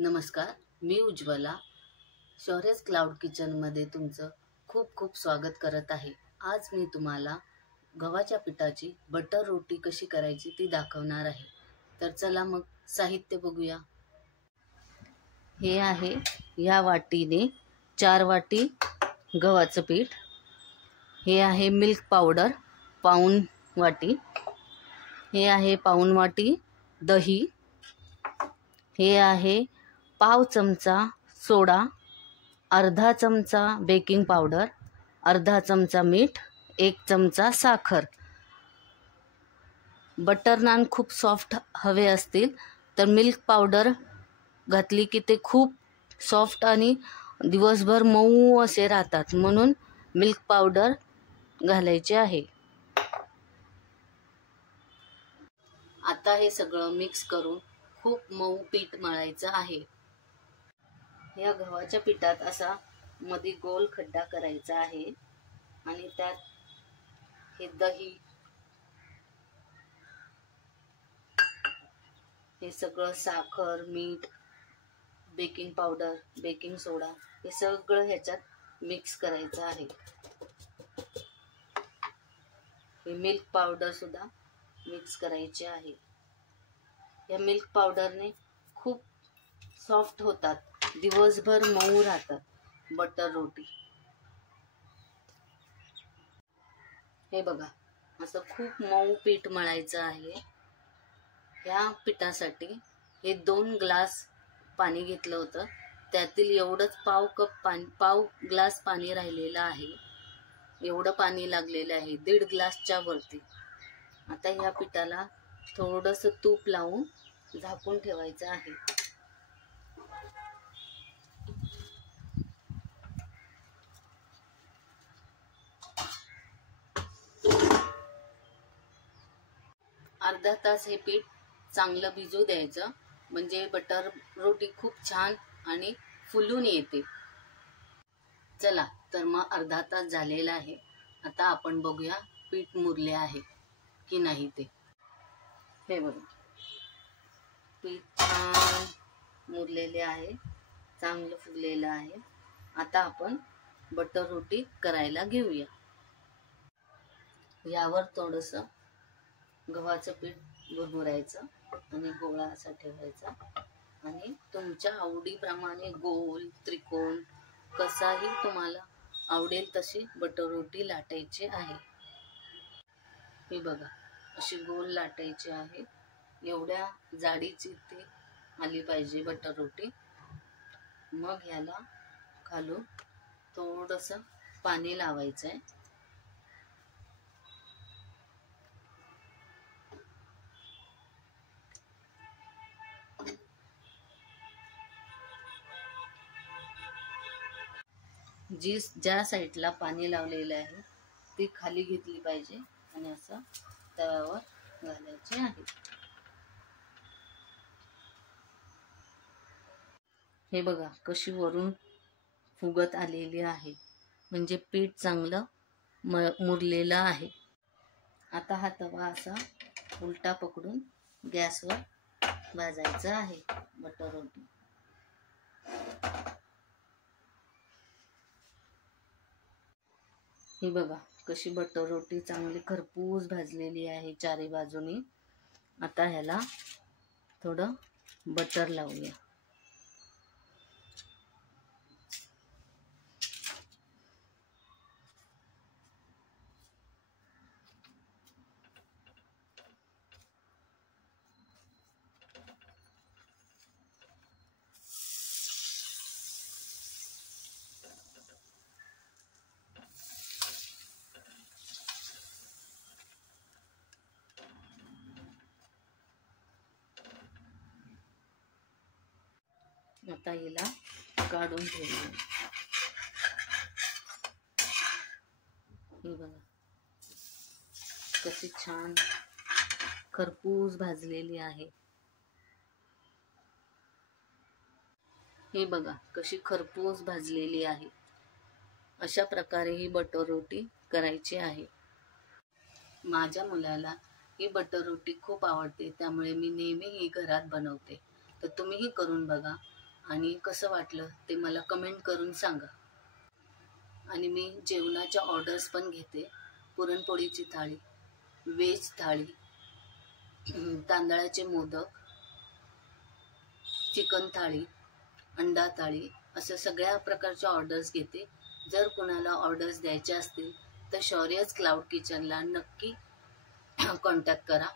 नमस्कार, मी उज्ज्वला. शौर्यस क्लाउड किचनमध्ये तुमचं खूप खूप स्वागत करत आहे. आज मी तुम्हाला गव्हाच्या पिठाची बटर रोटी कशी करायची ती दाखवणार आहे. तर चला मग साहित्य बघूया. हे आहे या वाटीने 4 वाटी गव्हाचं पीठ. हे आहे मिल्क पावडर पाऊण वाटी. हे आहे पाऊण वाटी दही. हे आहे पाव चमचा सोडा, अर्धा चमचा बेकिंग पावडर, अर्धा चमचा मीठ, 1 चमचा साखर. बटर नान खूप सॉफ्ट हवे असतील तर मिल्क पावडर घातली की ते खूप सॉफ्ट आणि दिवसभर मऊ असे राहतात, म्हणून मिल्क पावडर घालायचे आहे. आता हे सगळं मिक्स करून खूप मऊ पीठ मळायचं आहे. या गव्हाच्या पिठात असा मध्ये गोल खड्डा करायचा आहे आणि त्यात हे दही, हे सगळं साखर, मीठ, बेकिंग पावडर, बेकिंग सोडा हे सगळं ह्याच्यात मिक्स करायचं आहे. हे मिल्क पावडर सुद्धा मिक्स करायचे आहे. या मिल्क पावडरने खूप सॉफ्ट होतात, दिवसभर मऊ राहतात बटर रोटी. हे बघा, असं खूप मऊ पीठ मळायचं आहे. या पिठासाठी हे 2 ग्लास पाणी घेतलं होतं, त्यातील एवढंच पाव ग्लास पाणी राहिलेलं आहे. एवढं पाणी लागलेलं आहे, 1.5 ग्लासच्या वरती. आता या पिठाला थोडंसं तूप लावून झाकून ठेवायचं आहे. अर्धा तास हे पीठ चांगलं भिजू द्यायचं, म्हणजे बटर रोटी खूप छान आणि फुलून येते. चला तर मग अर्धा तास झालेला आहे. आता आपण बघूया पीठ मुरले आहे की नाही ते. हे बघा, पीठ छान मुरलेले आहे, चांगलं फुगलेलं आहे. आता आपण बटर रोटी करायला घेऊया. यावर थोडंसं गव्हाचं पीठ भुरभुरायचं आणि गोळा असा ठेवायचा आणि तुमच्या आवडीप्रमाणे गोल, त्रिकोण कसाही तुम्हाला आवडेल तशी बटर रोटी लाटायची आहे. हे बघा, अशी गोल लाटायची आहे. एवढ्या जाडीची ती आली पाहिजे बटर रोटी. मग ह्याला खालून थोडंसं पाणी लावायचं आहे. ज्या साईडला पाणी लावलेलं आहे ती खाली घेतली पाहिजे आणि असं तव्यावर घालायचे आहे. हे बघा, कशी वरून फुगत आलेली आहे, म्हणजे पीठ चांगलं मुरलेलं आहे. आता हा तवा असा उलटा पकडून गॅसवर भाजायचा आहे बटर रोटी. ही बघा, कशी बटर रोटी चांगली खरपूस भाजलेली आहे चारी बाजूनी. आता ह्याला थोडं बटर लावूया. आता हिला काढून ठेवूया. हे बघा, कशी छान खरपूस भाजलेली आहे. हे बघा, कशी खरपूस भाजलेली आहे. अशा प्रकारे ही बटर रोटी करायची आहे. माझ्या मुलाला ही बटर रोटी खूप आवडते, त्यामुळे मी नेहमी ही घरात बनवते. तर तुम्हीही करून बघा. आणि कसं वाटलं ते मला कमेंट करून सांगा. आणि मी जेवणाच्या ऑर्डर्स पण घेते. पुरणपोळीची थाळी, व्हेज थाळी, तांदळाचे मोदक, चिकन थाळी, अंडा थाळी असं सगळ्या प्रकारच्या ऑर्डर्स घेते. जर कुणाला ऑर्डर्स द्यायच्या असतील तर शौर्यज क्लाउड किचनला नक्की कॉन्टॅक्ट करा.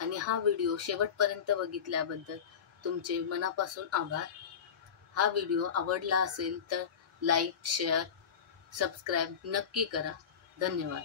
आणि हा व्हिडिओ शेवटपर्यंत बघितल्याबद्दल तुमचे मनापासून आभार. हा व्हिडिओ आवडला असेल तर लाईक, शेअर, सबस्क्राईब नक्की करा. धन्यवाद.